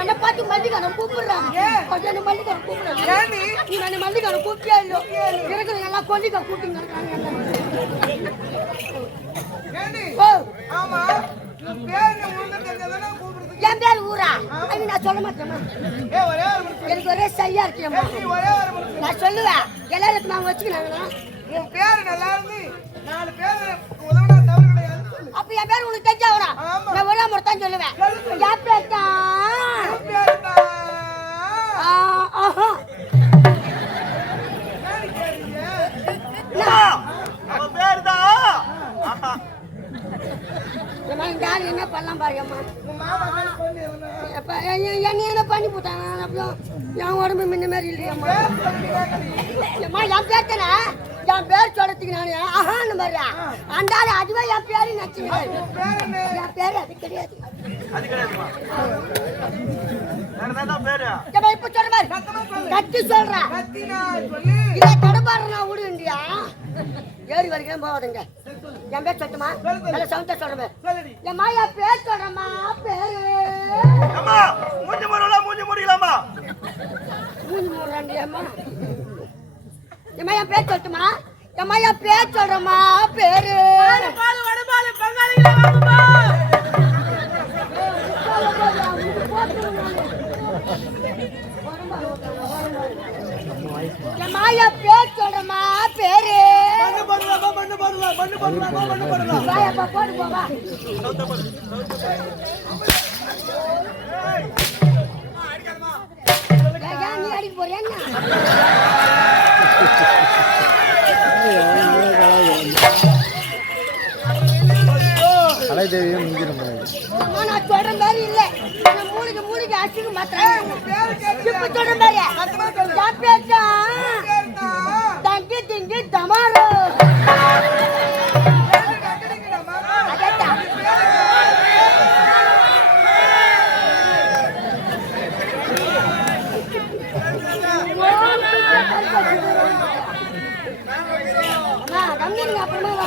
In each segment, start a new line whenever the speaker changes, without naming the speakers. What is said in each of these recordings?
என்ன பார்த்து மல்லிகாரம் கூப்பிடுறாங்க? என்ன மல்லிகாரம் கூப்பிடுறாங்க? நீ என்ன மல்லிகாரம் கூப்பிட்டியா இல்லையோ இருக்கிறது எல்லாம். கொல்லிக்கா கூப்பிட்டு இருக்காங்க என் பேர் ஊரா. அது நான் சொல்ல மாட்டேன் எனக்கு ஒரே சரியா
நிமிஷம்.
நான் சொல்லுவேன். எல்லாரும் நான் வச்சுக்கிறாங்களா?
உன் பேர் நல்லா
ஆள் என்ன பண்ணலாம் பாருங்கம்மா. என்ன என்ன பண்ணி போட்டாங்க அப்புறம் என் உடம்பு முன்ன மாதிரி இல்லையம்மா. என் பேர் நான் ஆஹான்னு மாதிரியா அந்த ஆள் அதுவே என் பேரு நச்சுங்க
உன் பேர் என்ன?
என் பேரு அது கிடையாது. இப்ப சொல்ற. கத்தி தடுப்பாரு நான் விடுண்டியா ஏறி வரைக்கும் போகாதுங்க. என் பேர் சொல்லட்டுமா நல்ல சவுண்டா சொல்றேன் என் பேர் சொல்றேம்மா. பேரு.
மூஞ்சி முறையில மூஞ்சி முடியலாமா
மூஞ்சி ஏம்மா என் பேர் சொல்லட்டுமா? என் பேர் சொல்றேம்மா பேரு. என் பேர் சொல்றேம்மா பேரு.
மண்ணு போடலாமா, மண்ணு
தேவியும்
கலைதேவியும் முந்திரம் பண்ணது
நான் சொல்ற மாதிரி இல்ல. மூலிகை மூலிகை இப்ப சொல்ற மாதிரி. தங்கி திங்கி தமாரோ. அப்புறமா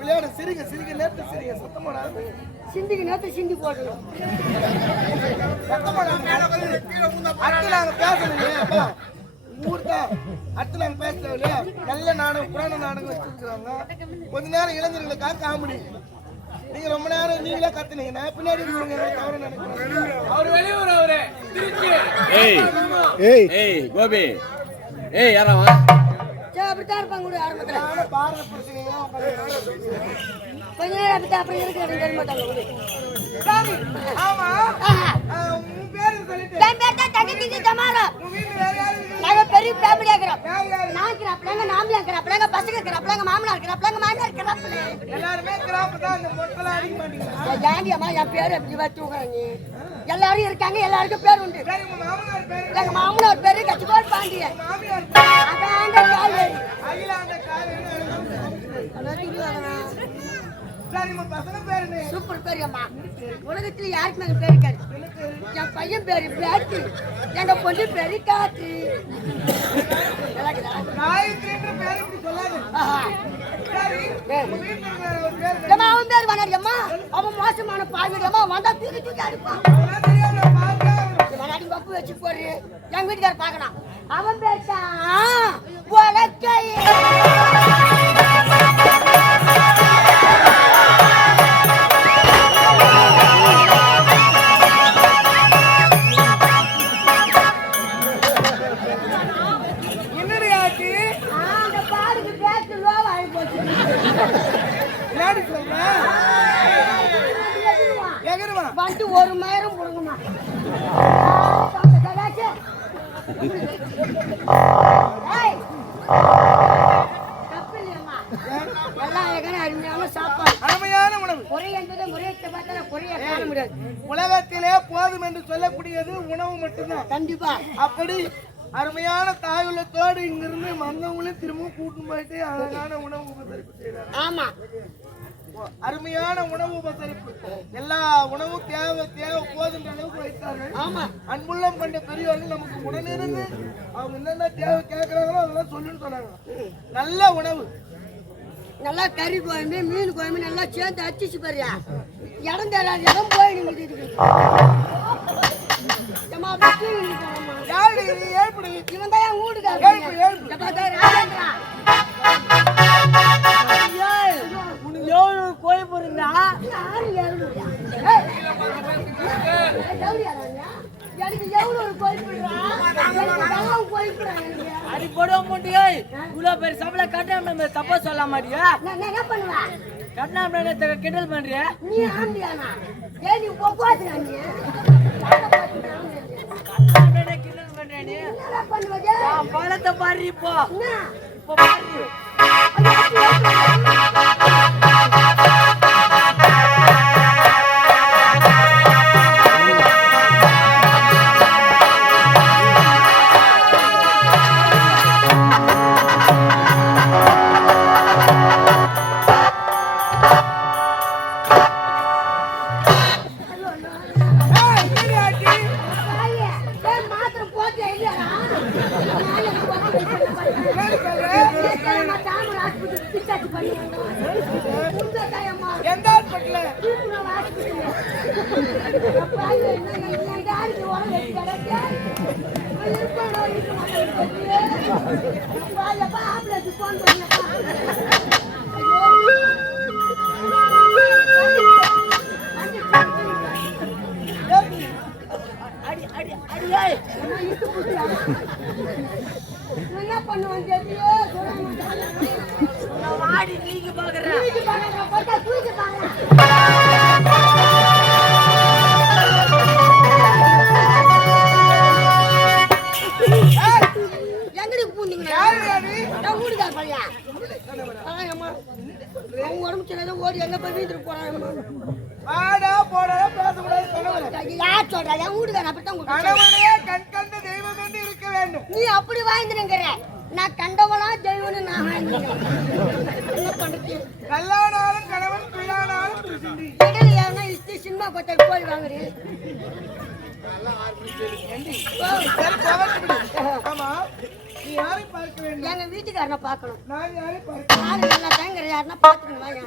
விளையாடு சிரிங்க சிரிங்க நேத்து சிரிங்க சத்தம் போடாது
சிந்திக்கு நேத்து சிந்தி போடணும்
அடுத்து நாங்க பேசலையே அப்பா ஊர்தான் அடுத்து நாங்க பேசல இல்லையா? நல்ல நாடகம் புராண நாடகம் வச்சிருக்காங்க கொஞ்ச நேரம் இளைஞர்களுக்காக காமெடி. நீங்க ரொம்ப நேரம் நீங்களே கத்துனீங்க. நான் பின்னாடி தவறு நினைக்கிறேன் அவர் வெளியூர் அவரு திருச்சி.
ஏய்.
ஏய்
ஏய் கோபி. ஏய் யாராவா
சரி அப்படித்தான் இருப்பாங்க கூட ஆரம்பத்துல. கொஞ்ச நேரம் அப்படித்தான் அப்புறம் இருக்கிற தெரிய மாட்டாங்க
ஆமா. உன் பேரு சொல்லிட்டு.
என் பேர் தான் தமாரோ? நாங்க பெரிய ஃபேமிலியா இருக்கிறோம். நான் இருக்கிறாப்லங்க நாமளா இருக்கிறாப்லங்க பசங்க இருக்கிறாப்லங்க மாமனார் இருக்கிறாப்லங்க மாமியார் இருக்கிறாப்ல
எல்லாருமே கிராப்பு தான் அந்த மொத்தலாம் அடிக்க மாட்டீங்களா
ஏண்டி அம்மா என் பேர் எப்படி வச்சுக்கிறாங்க எல்லாரும் இருக்காங்க எல்லாருக்கும் பேர் உண்டு. எங்க மாமனார் பேரு கச்சிகோல் பாண்டியன்.
காவேரி.
சூப்பர் பேர் அம்மா உலகத்துல யாருக்கு நாங்க பேர் இருக்காது. என் பையன் பேரு பிளாக்கு எங்க பொண்ணு பேரு? ஏம்மா, அவன் பேர் வேணாடி அம்மா அவன் மோசமான பாவிடமா வந்தா தூக்கி தூக்கி அடிப்பான். பப்பு வச்சு போடு. எங்க வீட்டுக்கார பார்க்கணும். அவன் பேர் தான் உலக்கை லோவாகி போச்சு
என்னடி சொல்ற எகருவா
வந்து ஒரு மயிரம் முடியாது
உலகத்திலே போதும் என்று சொல்லக்கூடியது உணவு மட்டும்தான்.
கண்டிப்பா.
அப்படி அருமையான தாயுள்ளத்தோடு இங்கிருந்து மங்கவங்களையும் திரும்பவும் கூட்டிட்டு போயிட்டு அழகான உணவு உபசரிப்பு செய்யறாங்க
ஆமா.
அருமையான உணவு உபசரிப்பு. எல்லா உணவும் தேவை தேவை போதுன்ற அளவுக்கு வைத்தார்கள்.
ஆமா.
அன்புள்ளம் கொண்ட பெரியவர்கள் நமக்கு உடனிருந்து அவங்க என்னென்ன தேவை கேட்கறாங்களோ அதெல்லாம் சொல்லுன்னு சொன்னாங்க. நல்ல உணவு.
நல்லா கறி குழம்பு மீன் குழம்பு நல்லா சேர்ந்து அடிச்சு பாரியா. இடம் தராது இடம் போய் இவன் தான் வெள்ளம் கொழுப்புடா எனக்கு.
அடி போட முடியும் இவ்வளவு பேர் சபல கட்டணம் தப்பா சொல்ல மாட்டியா
என்ன பண்ணுவேன்
கட்டணம் கிண்டல் பண்றிய
நீ ஆம்பியானா ஏய் நீ
கிண்டல் பண்றிய நீ பழத்தை பாரு. இப்போ இப்போ பாரு
எந்த ஹாஸ்பிட்டல்
தூக்குனவ ஆஸ்பத்திரியில. அப்பா, என்ன பண்ணுவான்
நான் வாடி நீங்க பாக்குறேன்
தூக்கி. அவங்க உடம்பு ஓடி எங்க போய் வீட்டுக்கு போறாங்கம்மா.
வாடா போடா பேசக்கூடாது
யார் சொல்றா? என் வீட்டுக்காரன் அப்படித்தான்
கண் கண்ட தெய்வம் என்று இருக்க வேண்டும்.
நீ அப்படி வாழ்ந்துருங்கிற நான் கண்டவனா தெய்வனு நான் வாழ்ந்துருக்கேன்.
கல்லானாலும் கணவன் பிள்ளானாலும் புருஷன்டி.
இடையில யாருன்னா இஷ்டி சினிமா கொத்தல் போய் வாங்குறீ?
சரி போகட்டும் விடு. ஆமா நீ யாரை பார்க்க வேண்டும்?
எங்க வீட்டுக்காரனை பார்க்கணும். யாரை நல்லா தாங்கிற யாருன்னா பார்த்துக்கணும் வாங்க